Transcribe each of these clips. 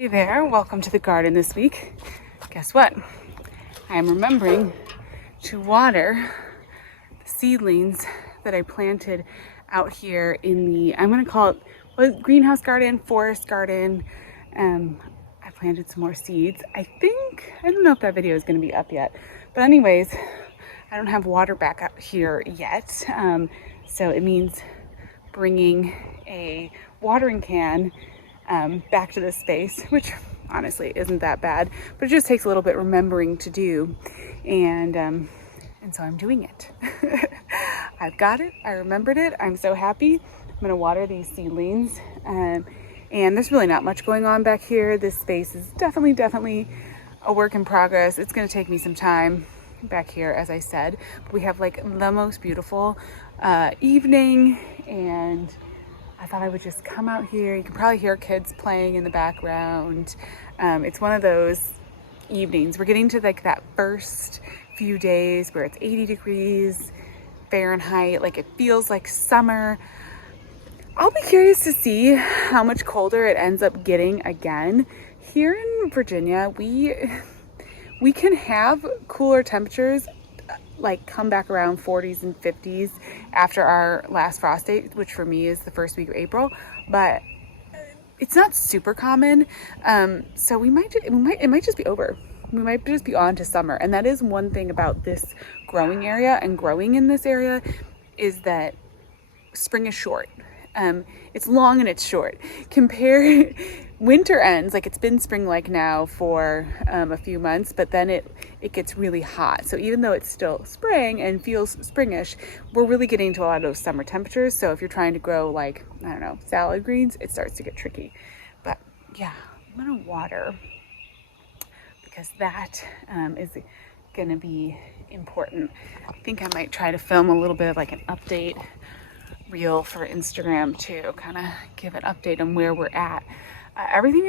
Hey there, welcome to the garden this week. Guess what? I am remembering to water the seedlings that I planted out here in the, I'm gonna call it greenhouse garden, forest garden. I planted some more seeds. I don't know if that video is gonna be up yet, but anyways, I don't have water back up here yet. So it means bringing a watering can back to this space, which honestly isn't that bad, but it just takes a little bit remembering to do, and so I'm doing it. I've got it. I remembered it. I'm so happy. I'm gonna water these seedlings, and there's really not much going on back here. This space is definitely a work in progress. It's gonna take me some time back here, as I said. But we have like the most beautiful evening, and I thought I would just come out here. You can probably hear kids playing in the background. It's one of those evenings. We're getting to like that first few days where it's 80 degrees Fahrenheit. Like it feels like summer. I'll be curious to see how much colder it ends up getting again. Here in Virginia, we can have cooler temperatures like come back around 40s and 50s after our last frost date, which for me is the first week of April, but it's not super common. So it might just be over. We might just be on to summer. And that is one thing about this growing area and growing in this area is that spring is short. It's long and it's short. Winter ends, like it's been spring-like now for a few months, but then it gets really hot. So even though it's still spring and feels springish, we're really getting to a lot of those summer temperatures. So if you're trying to grow like, I don't know, salad greens, it starts to get tricky. But yeah, I'm gonna water because that is gonna be important. I think I might try to film a little bit of like an update reel for Instagram too, kind of give an update on where we're at. Everything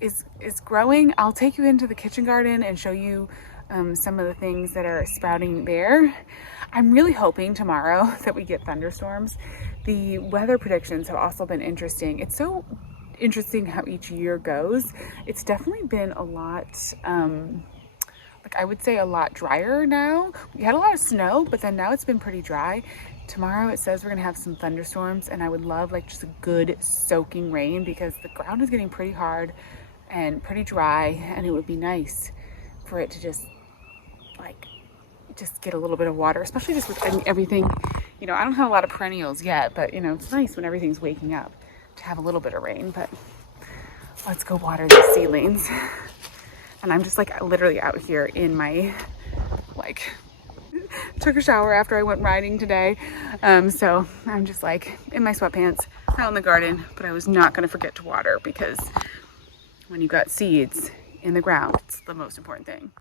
is growing. I'll take you into the kitchen garden and show you some of the things that are sprouting there. I'm really hoping tomorrow that we get thunderstorms. The weather predictions have also been interesting. It's so interesting how each year goes. It's definitely been a lot, like I would say a lot drier now. We had a lot of snow, but then now it's been pretty dry. Tomorrow it says we're gonna have some thunderstorms, and I would love like just a good soaking rain because the ground is getting pretty hard and pretty dry, and it would be nice for it to just get a little bit of water, especially just with everything. You know, I don't have a lot of perennials yet, but you know, it's nice when everything's waking up to have a little bit of rain. But let's go water these seedlings. And I'm just like literally out here in my took a shower after I went riding today. So I'm just like in my sweatpants out in the garden, but I was not gonna forget to water because when you got seeds in the ground, it's the most important thing.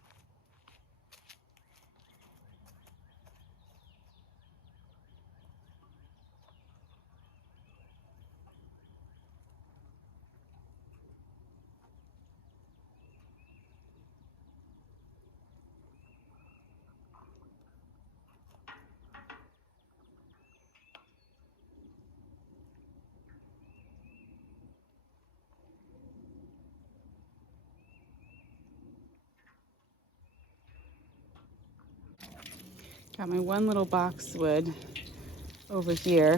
Got my one little boxwood over here.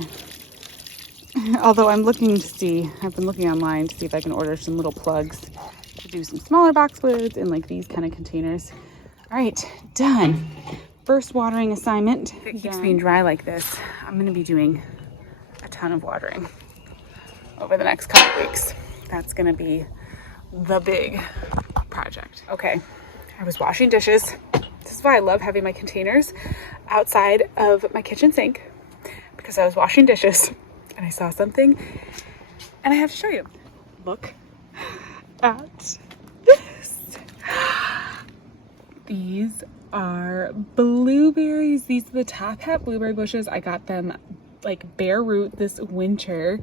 Although I've been looking online to see if I can order some little plugs to do some smaller boxwoods in like these kind of containers. All right, done. First watering assignment. If it keeps being dry like this, I'm gonna be doing a ton of watering over the next couple weeks. That's gonna be the big project. Okay, I was washing dishes. This is why I love having my containers outside of my kitchen sink, because I was washing dishes and I saw something and I have to show you. Look at this. These are blueberries. These are the top hat blueberry bushes. I got them like bare root this winter,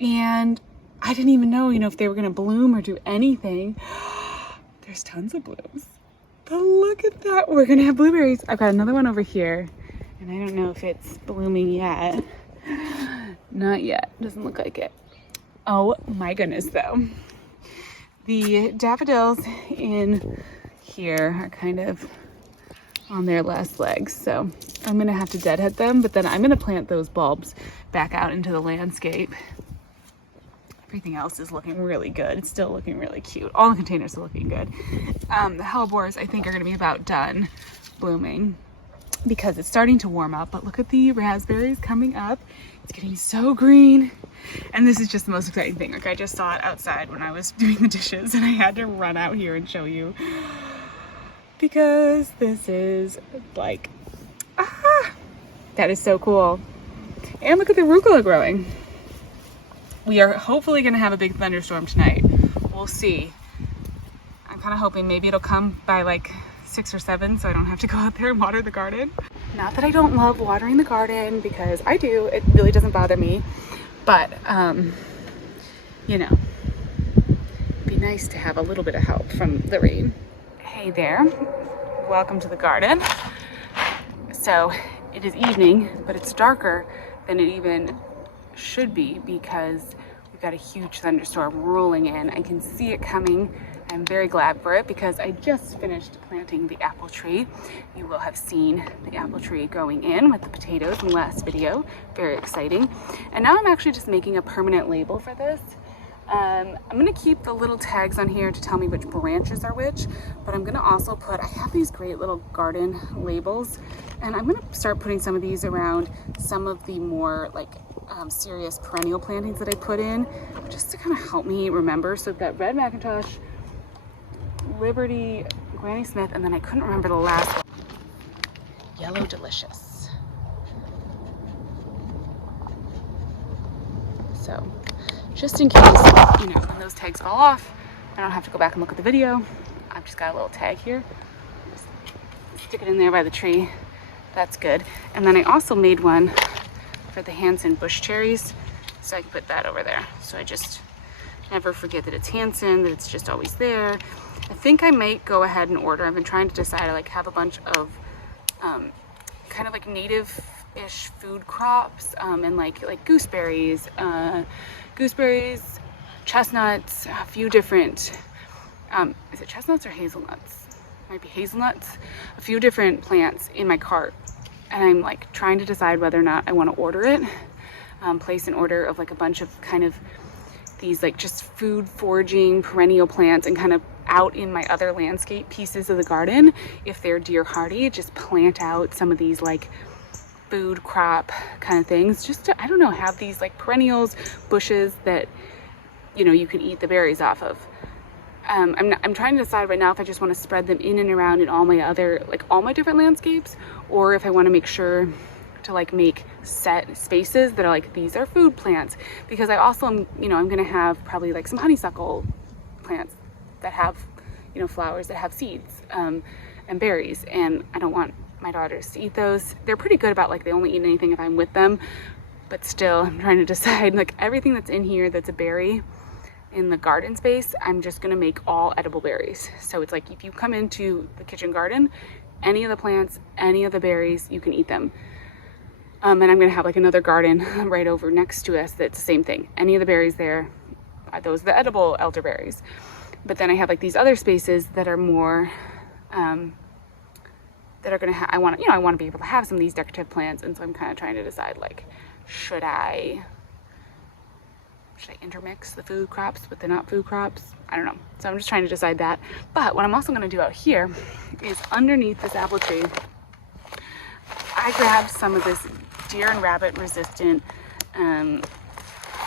and I didn't even know, if they were gonna bloom or do anything. There's tons of blooms. But look at that, we're gonna have blueberries. I've got another one over here, and I don't know if it's blooming yet. Not yet, doesn't look like it. Oh my goodness though. The daffodils in here are kind of on their last legs, so I'm gonna have to deadhead them, but then I'm gonna plant those bulbs back out into the landscape. Everything else is looking really good. It's still looking really cute. All the containers are looking good. The hellebores I think are gonna be about done blooming because it's starting to warm up, but look at the raspberries coming up. It's getting so green. And this is just the most exciting thing. Like, I just saw it outside when I was doing the dishes and I had to run out here and show you because this is like, that is so cool. And look at the arugula growing. We are hopefully gonna have a big thunderstorm tonight. We'll see. I'm kind of hoping maybe it'll come by like 6 or 7 so I don't have to go out there and water the garden. Not that I don't love watering the garden, because I do. It really doesn't bother me. But, you know, it'd be nice to have a little bit of help from the rain. Hey there, welcome to the garden. So it is evening, but it's darker than it even should be because we've got a huge thunderstorm rolling in. I can see it coming. I'm very glad for it because I just finished planting the apple tree. You will have seen the apple tree going in with the potatoes in the last video. Very exciting. And now I'm actually just making a permanent label for this. I'm gonna keep the little tags on here to tell me which branches are which, but I'm gonna also put, I have these great little garden labels, and I'm gonna start putting some of these around some of the more like serious perennial plantings that I put in, just to kind of help me remember. So that red Macintosh, Liberty, Granny Smith, and then I couldn't remember the last one. Yellow Delicious. So just in case, you know, when those tags fall off, I don't have to go back and look at the video. I've just got a little tag here. Just stick it in there by the tree. That's good. And then I also made one for the Hansen bush cherries, so I can put that over there. So I just never forget that it's Hansen, that it's just always there. I think I might go ahead and order. I've been trying to decide. I like have a bunch of kind of like native-ish food crops, and like gooseberries, chestnuts, a few different, is it chestnuts or hazelnuts? Might be hazelnuts. A few different plants in my cart. And I'm like trying to decide whether or not I want to order it, place an order of like a bunch of kind of these like just food foraging perennial plants and kind of out in my other landscape pieces of the garden, if they're deer hardy, just plant out some of these like food crop kind of things, just to, I don't know, have these like perennials, bushes that, you know, you can eat the berries off of. I'm trying to decide right now if I just want to spread them in and around in all my other, like all my different landscapes, or if I want to make sure to like make set spaces that are like, these are food plants, because I also am, you know, I'm going to have probably like some honeysuckle plants that have, you know, flowers that have seeds, and berries, and I don't want my daughters to eat those. They're pretty good about like, they only eat anything if I'm with them, but still I'm trying to decide like everything that's in here that's a berry in the garden space, I'm just gonna make all edible berries. So it's like if you come into the kitchen garden, any of the plants, any of the berries, you can eat them. And I'm gonna have like another garden right over next to us that's the same thing. Any of the berries there, those are the edible elderberries. But then I have like these other spaces that are more, that are gonna I want, you know, I want to be able to have some of these decorative plants, and so I'm kind of trying to decide like, should I intermix the food crops with the not food crops? I don't know. So I'm just trying to decide that. But what I'm also going to do out here is underneath this apple tree, I grabbed some of this deer and rabbit resistant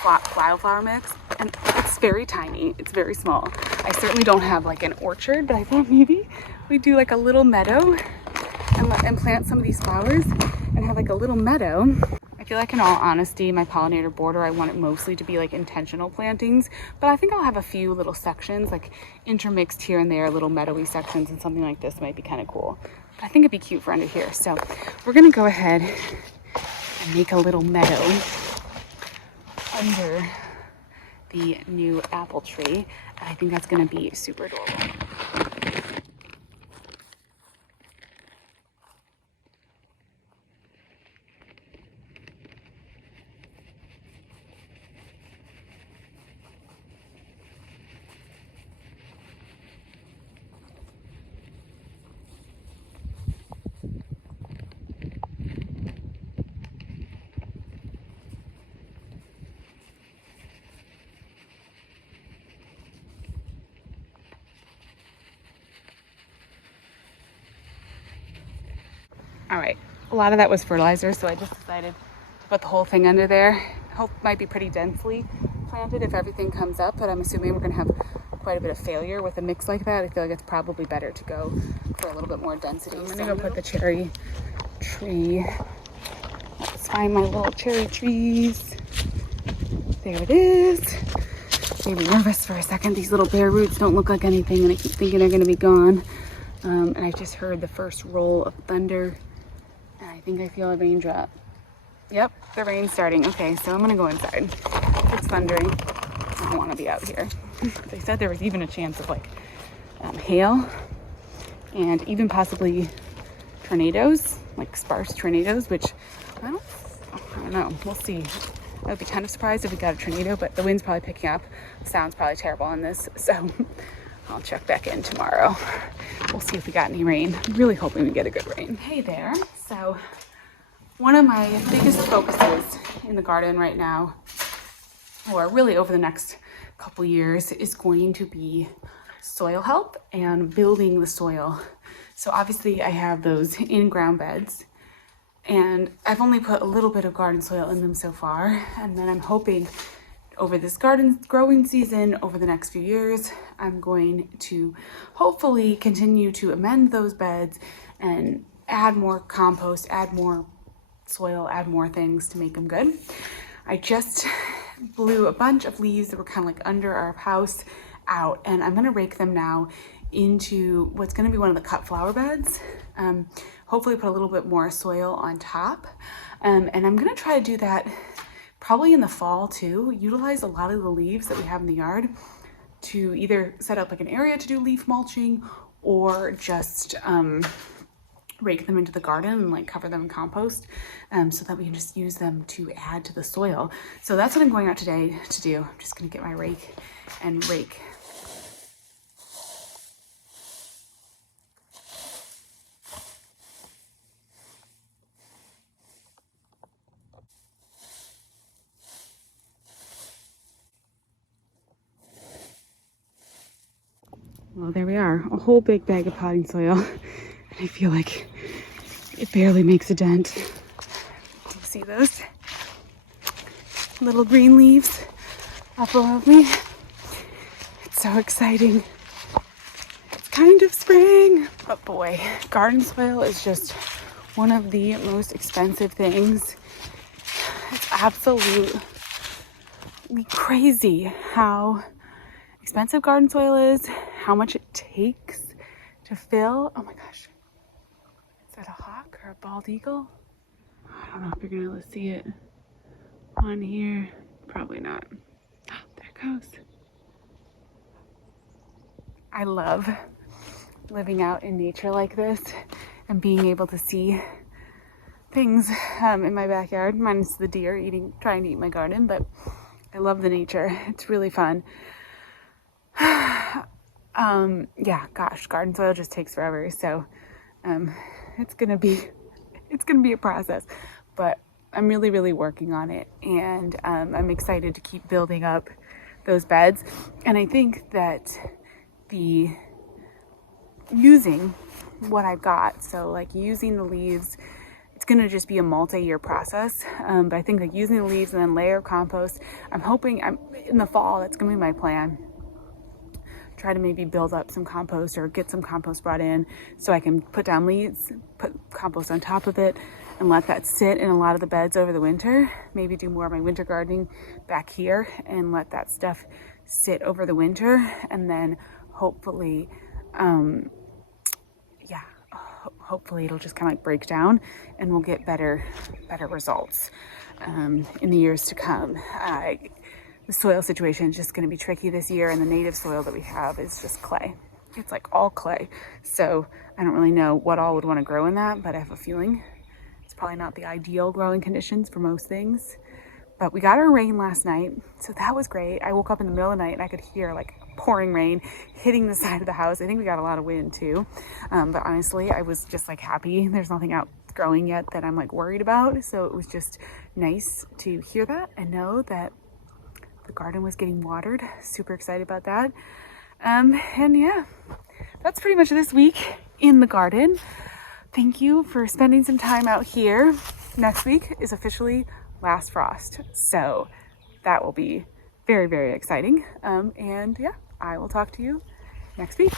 wildflower mix, and it's very tiny. It's very small. I certainly don't have like an orchard, but I thought maybe we'd do like a little meadow and plant some of these flowers and have like a little meadow. I feel like in all honesty, my pollinator border, I want it mostly to be like intentional plantings, but I think I'll have a few little sections like intermixed here and there, little meadowy sections, and something like this might be kind of cool. But I think it'd be cute for under here. So we're gonna go ahead and make a little meadow under the new apple tree. And I think that's gonna be super adorable. All right, a lot of that was fertilizer, so I just decided to put the whole thing under there. Hope might be pretty densely planted if everything comes up, but I'm assuming we're gonna have quite a bit of failure with a mix like that. I feel like it's probably better to go for a little bit more density. So I'm gonna go put the cherry tree. Let's find my little cherry trees. There it is. Made me nervous for a second. These little bare roots don't look like anything, and I keep thinking they're gonna be gone. And I just heard the first roll of thunder, and I think I feel a raindrop. Yep, the rain's starting. Okay, so I'm gonna go inside. It's thundering. I don't want to be out here. They said there was even a chance of like hail and even possibly tornadoes, like sparse tornadoes, which I don't know. We'll see. I would be kind of surprised if we got a tornado, but the wind's probably picking up. The sound's probably terrible on this, so I'll check back in tomorrow. We'll see if we got any rain. I'm really hoping we get a good rain. Hey there. So one of my biggest focuses in the garden right now, or really over the next couple years, is going to be soil health and building the soil. So obviously I have those in-ground beds, and I've only put a little bit of garden soil in them so far, and then I'm hoping over this garden growing season, over the next few years, I'm going to hopefully continue to amend those beds and add more compost, add more soil, add more things to make them good. I just blew a bunch of leaves that were kind of like under our house out, and I'm gonna rake them now into what's gonna be one of the cut flower beds. Hopefully put a little bit more soil on top. And I'm gonna try to do that probably in the fall too. Utilize a lot of the leaves that we have in the yard to either set up like an area to do leaf mulching, or just rake them into the garden and like cover them in compost, so that we can just use them to add to the soil. So that's what I'm going out today to do. I'm just gonna get my rake and rake. Well, there we are, a whole big bag of potting soil. I feel like it barely makes a dent. Do you see those little green leaves up above me? It's so exciting. It's kind of spring. But boy, garden soil is just one of the most expensive things. It's absolutely crazy how expensive garden soil is, how much it takes to fill. Oh my gosh. Is that a hawk or a bald eagle? I don't know if you're gonna be able to see it on here. Probably not. Oh, there it goes. I love living out in nature like this and being able to see things in my backyard, minus the deer trying to eat my garden, but I love the nature. It's really fun. Yeah, gosh, garden soil just takes forever, so it's gonna be a process, but I'm really working on it, and I'm excited to keep building up those beds. And I think that using what I've got, so like using the leaves, it's gonna just be a multi-year process, but I think like using the leaves and then layer of compost, I'm hoping in the fall, that's gonna be my plan. Try to maybe build up some compost or get some compost brought in so I can put down leaves, put compost on top of it, and let that sit in a lot of the beds over the winter. Maybe do more of my winter gardening back here and let that stuff sit over the winter, and then hopefully, hopefully it'll just kind of like break down and we'll get better results in the years to come. The soil situation is just going to be tricky this year, and the native soil that we have is just clay. It's like all clay. So I don't really know what all would want to grow in that, but I have a feeling it's probably not the ideal growing conditions for most things. But we got our rain last night, so that was great. I woke up in the middle of the night and I could hear like pouring rain hitting the side of the house. I think we got a lot of wind too. But honestly, I was just like happy. There's nothing out growing yet that I'm like worried about. So it was just nice to hear that and know that the garden was getting watered. Super excited about that. And yeah, that's pretty much this week in the garden. thank you for spending some time out here. Next week is officially last frost, so that will be very, very exciting. And yeah, I will talk to you next week.